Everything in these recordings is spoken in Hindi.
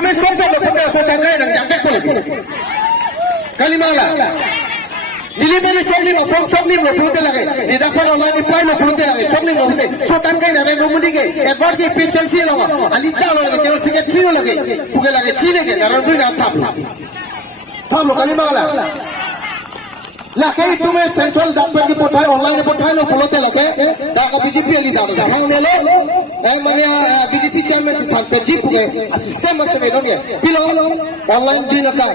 तुम्हें सब सब लोग पता सोचा है ना जाके बोले कल माला दिल्ली में चोली में फोन चोली में फोनते लगे निदान पर ऑनलाइन रिप्लाई में फोनते लगे चोली में फोनते सोचा है ना नोमनी के एडवर्ड के पेशेंसी लगा अलिता लगे चेल्सी के चीनो लगे पुगे लगे चीने के नरम्बरी ना था लोग कल माला लाके तुम्हें सेंट्रल डॉक्टर की पोठाई ऑनलाइन पोठाई लो फोनते लगे दागा बीजेपी अली दागा हम ने लो मैंने बीडीसी चेयरमैन से था पे जीप गए सिस्टम में से बेरोगे पिलो ऑनलाइन दिन का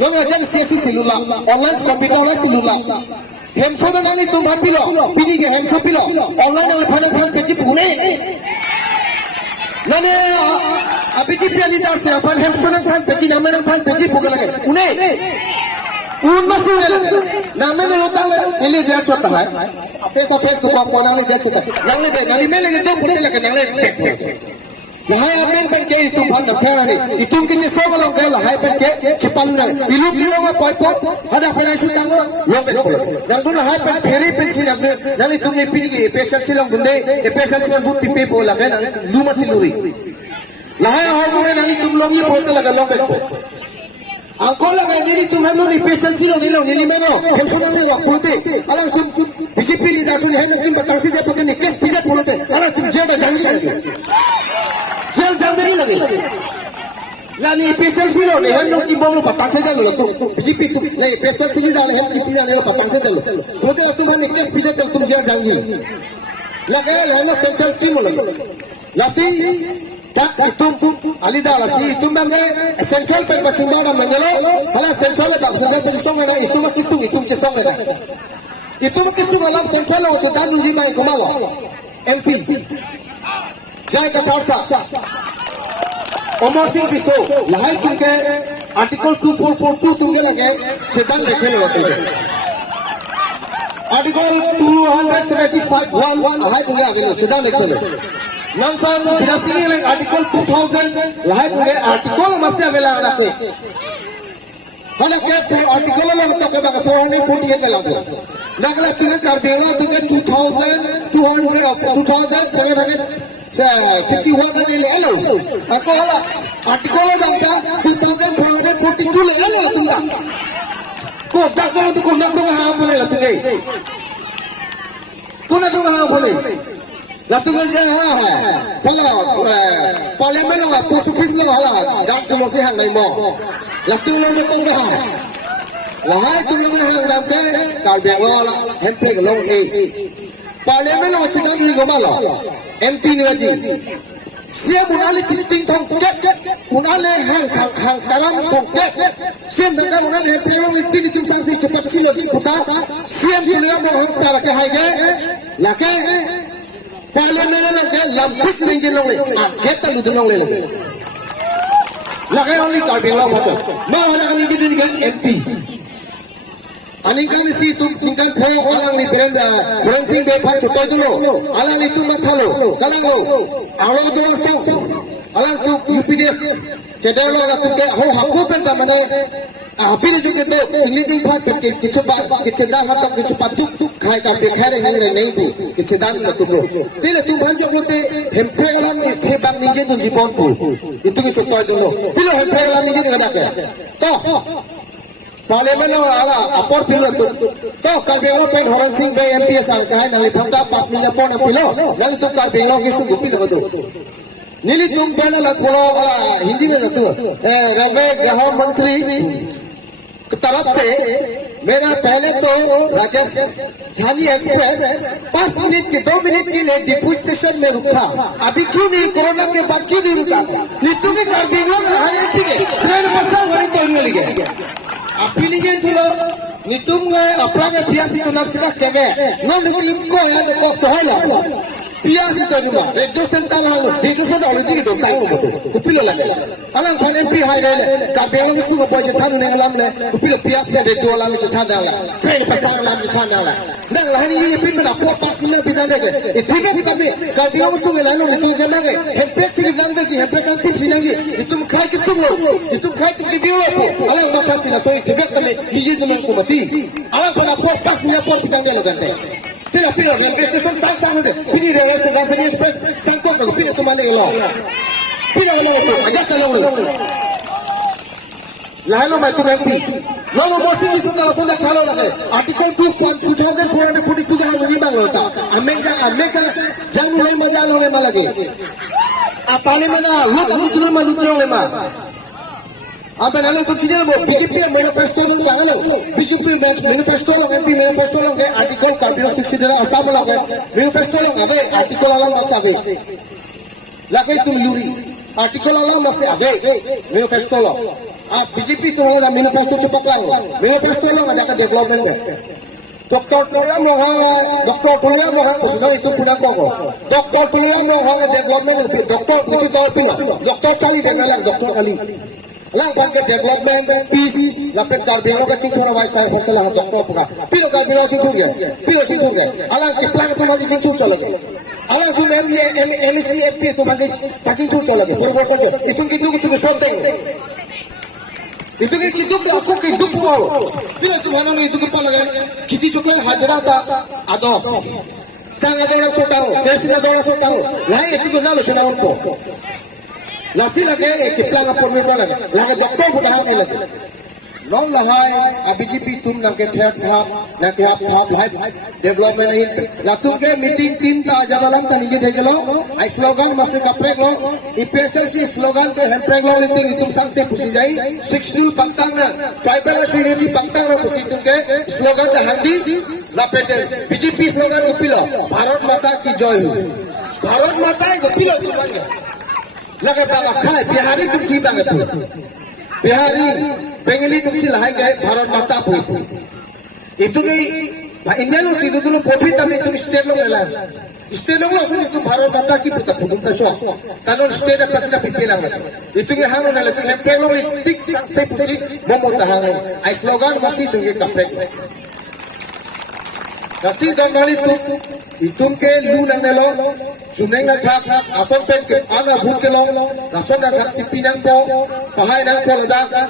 लोग अजन सीएससी सिलुला ऑनलाइन कंप्यूटर ऑनलाइन सिलुला हेमसो तो नहीं तुम भाग पिलो पिनी के हेमसो पिलो ऑनलाइन वाले फाइनल फाइनल पे जीप हुए मैंने बीजेपी अली दास से अपन हेमसो ने फाइनल पे जी नामे ने फाइनल पे जीप हो गए उन्हें उन मसूल नामे ने होता है पहले दिया छोटा है फेस ऑफ फेस तो कौन नाले दिया छोटा नाले दे नाले में लगे तो बोलते लगे नाले यहाँ आपने बनके तुम भाग नखे वाले तुम किसी सौ वालों के लाए बनके छिपालू ना इलू किलो का पाइपो हदा पेना शुद्धांगो लोग नंगुन हाई पर फेरी पे सी लगे नाले तुमने पिनी पेशल सिलम बुंदे पेशल सिलम बुट पिपे बोला है ना लूमा सिलूरी लाए और बोले नाले तुम लोग ये बोलते लगे लोग आंखों लगा नहीं तुम हम लोग पेशल सिलो नीली में नो हम सुनो से वक्त बोलते अलग तुम किसी पीली दातुन है ना तुम बताओ सी दे पते नहीं किस पीछे बोलते अलग तुम जेल जाएंगे जेल जाने ही लगे लानी पेशल सिलो नहीं हम लोग की बोलो बताओ से जाओ तुम किसी पी तुम नहीं पेशल सिली जाने हम की पीला नहीं बताओ से जाओ बोलते तुम हमें किस पीछे तुम जेल जाएंगे लगे लाना सेंट्रल स्कीम लगे लासी तुम अलीदा लसी तुम बंगे सेंट्रल पे बचुंबा मंगलो हला सेंट्रल पे सोंगे ना तुम चेसोंगे ना तुम किसु वाला सेंट्रल हो तो दान जी में घुमाओ एमपी जय कटारसा ओमर सिंह किसो लहाई तुमके आर्टिकल 2442 तुमके लगे छेदान रखे होते आर्टिकल 275(1) लहाई तुमके आगे छेदान रखे नंसन बिरासी ले आर्टिकल 2000 लहाई तुमके आर्टिकल मसे अवेला रखे हला के आर्टिकल लग तो के 448 के लगे नगला तुमके कर बेवा तुमके 2751 ले लो ako hala article bangka 2442 le alo tunga ko dakko to ko nakko ha bole la tungai ko na to ha bole la tunga je ha pala parliament la post office la hala dak ko se hang nai mo la tunga no tong ha la hai tunga hang lam ke kal be wala hempe ko lo parliament la chuna ni go mala MP ni aji siap unale citing thong ke unale hang dalam thong ke siap daga unale pelong itu ni kimsang si cepat si lagi puta siap dunia mohon sara ke hai ge lake parliament lake lampus ringin long le kita lu denong le lake only kar belong macam mau orang ni jadi MP अनिंग कमी सी तुम तुमकन फो अलग नि ब्रेंजा फोरेंसिक बे फा छोटो दुलो अलग नि तुम मथलो कलंगो आवलो दो सो अलग तू यूपीडीएस चेडलो ला तुमके हो हकु पे त माने आपी ने जो के तो इन्हीं दिन फा के किछु बात किछु दा हत किछु पातुक खाय का पे खारे नहीं तू किछु दान न तुमरो तिले तुम भंज बोते हेम्प्रेला ने छे बाग निजे तू जीवन पु इतु के छोटो दुलो तिले हेम्प्रेला निजे गदा के तो पार्लियामेंट वाला अपर पिलो तो करबेलो पे हरन सिंह के एमपीएस आर कहे नली फंटा 5 मिनट पोने पिलो नली तो करबेलो के सु गुपी लगो नीली तुम पहले लगो हिंदी में लगो रेलवे गृह मंत्री की तरफ से मेरा पहले तो राजधानी एक्सप्रेस 5 मिनट के 2 मिनट के लिए डिपो स्टेशन में रुका अभी क्यों नहीं कोरोना के बाद क्यों नहीं रुका नीतू के करबेलो हर एक के ट्रेन बसा वही तो नहीं लगे आपी निजे तुलो नितुम गए अपरागे पियासी चुनाव सिका केगे न निको इनको या निको कहला पियासी चुनाव रेडियो सेंटर ला रेडियो सेंटर अलुटी के दोता हो बतो कुपिलो लगे अलग फाइनल पी हाई रे का बेवन सुनो बजे थानु ने अलम ले कुपिलो पियास पे रेडियो ला में था डाला ट्रेन पसा ला में था डाला न लहनी ये पिन में आपको 5 मिनट बिता देगे ये ठीक है सब का बेवन सुनो लानो में तो जमा गए हेपेक्स की एग्जाम दे की हेपेक्स का टिप सिनेगी तुम खाए के सुनो तुम खाए तुम की दियो अलग मत सिला सोई फेक में निजे जमीन को मती अलग बना 5 मिनट पर बिता दे लगते Pila yang station sang-sang aja. Ini dia yang sedang express sang kok pila tu mana lo. pila lo aja kalau lahalo mai tu MP no mosi ni sunda sunda khalo lage article 2442 ga ni banglota amerika jang mulai majalo le malage apale mana lut anu tu ma lut le ma apa nalo tu sini bo BJP manifesto ni bangalo BJP manifesto MP manifesto lage article 60 asam lage manifesto lage article alam asabe lage tu luri article alam masih ada manifesto lo BJP tu ada manifesto cepat lang manifesto lang ada ke development Dr. Tulia Mohang sudah itu punya koko Dr. Tulia Mohang development Dr. Puji Dolpila Dr. Cali dengan Dr. Ali lang pakai development peace lapet karbelo ka cingkura wai sai fasala Dr. Puka pilo karbelo cingkura alang kiplang tu masih cingkura lagi alang tu MCFP tu masih cingkura lagi buru kerja itu something itu ke kiduk aku ke duk pol bila tu mana ni itu ke pol lagi kiti cukai hajra ta ado sang ada orang sotau desi ada orang sotau lain itu tu nalu sudah orang ko lasi lagi kiplang apa ni lagi doktor bukan ni lagi non lahai BJP tum nang ke thap live development in latung ke meeting team ta jabalang ta nije thegelo ai slogan mase kaprek lo IPSC slogan ke handpreg lo liting itum sang se pusi jai 60 pangtang na tribal unity pangtang ro pusi tum ke slogan ta hanji lapete BJP slogan upilo bharat mata ki joy ho bharat mata upilo tumanga lage bala khai bihari tum si bange Bihari, Bengali tu sih lahai gay Bharat Mata pui. Itu gay, India lo sih dulu profit tapi itu state lo ngelah. State lo langsung itu Bharat Mata ki putar putar so. Kalau state apa sih tapi pelang. Itu gay hano ngelah. Itu hempel lo tik saya pusi mau tahan. Ay slogan masih tu gay kaprek. Kasih gambar itu ke lu nangelo. Suneng nak asal pen ke ana bhut ke lo asal nak sipi nang po pahai nang po lada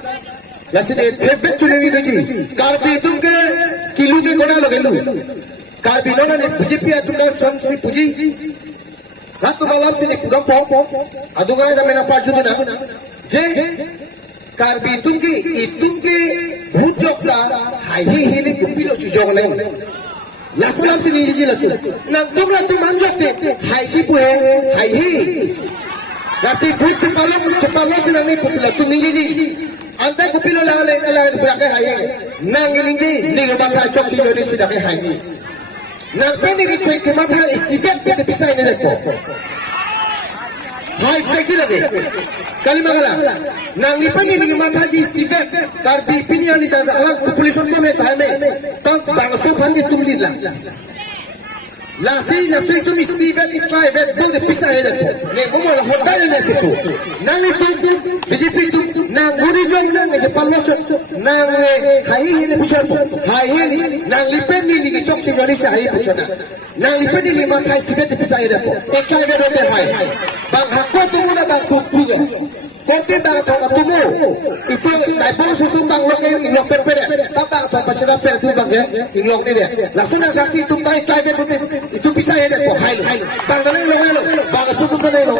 lasi de thepet chuneni deji karbi tum ke kilu ke kona logelu karbi no ne BJP atum son si puji hatu malam sini kudam po adugana da mena pa judu na je karbi tum ke bhut jokla hai hili kupilo chujog le Last malam sini jadi lagi. Nantum manjat deh. Hai cipu hai hi. Nasi buat cepalang senang ni pusat tu ningi ji. Anda kupilo lang berapa hai. Nang ningi ni rumah kacau si jadi sudah hai ni. Nang peni ni cuy kemana isikat kita bisa ini lepo. Hai pergi lagi. Kali magala. Nang lipan ni mata si isikat. Karbi pinian ni jangan alam polisi tu me tahu me. Tang bangsa pandi tu ni lah. Lasi jasa itu isikat itu private pun bisa ini lepo. Ni bukan hotel ni situ. Nang lipan BJP tu nang guri jom nang sepalas nang hai ni pusat hai nang lipan ni kecok jadi saya pusat. Nang lipan ni mata isikat bisa ini lepo. Ekai berote hai. Bang hakku tu mula bang kuku. Kote bang tumu. Isi naipun susun bang lok inglok per. Tata apa pacera per tu bang inglok ni dia. Langsung nak saksi tu tai itu bisa ini lepo. Hai. Bang dalai lo bang susun dalai lo.